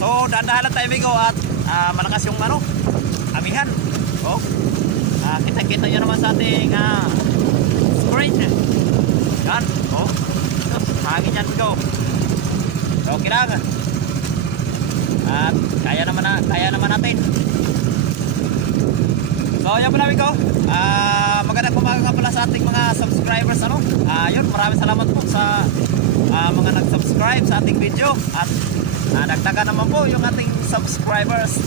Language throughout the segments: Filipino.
So dahan-dahan lang tayo amigo at malakas yung ano, amihan. Oh. Kita-kita nyo naman sa ating screen. Yan. Oh. Hangin yan amigo. So okay lang. At kaya naman natin. So yan pala amigo. Magandang umaga nga pala sa ating mga subscribers ano. Yun, maraming salamat po sa mga nag-subscribe sa ating video at dagdagan naman po yung ating subscribers.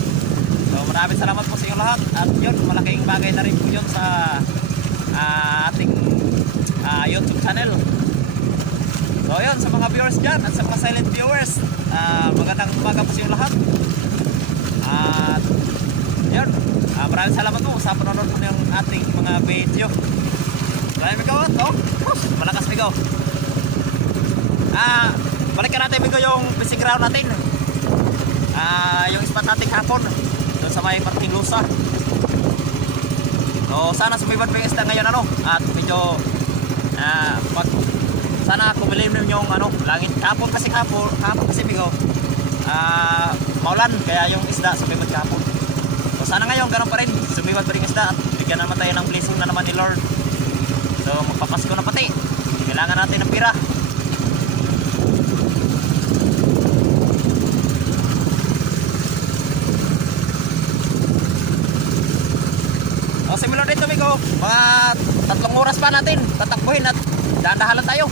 So maraming salamat po sa inyo lahat at yun, malaking bagay na rin po yun sa ating YouTube channel. So yun, sa mga viewers dyan at sa mga silent viewers, magandang umaga po sa inyo lahat. At yun, maraming salamat po sa panonood po ng ating mga video. So ayun migo, to, malakas migo. Balikan natin migo yung fishing ground natin. Yung spot natin hapon doon sa may Martin Lusa. So sana sumibad pa yung isda ngayon ano. At medyo sana kumilim yung ano, langit kapon kasi migo. Maulan kaya yung isda sumibad kapon. So sana ngayon ganun pa rin, sumibad pa rin isda at bigyan naman tayo ng blessing na naman ni Lord. So magpapasko na pati. Kailangan natin ng pira. O simula dito migo, mga 3 oras pa natin tatakbuhin at dahan-dahan lang tayo.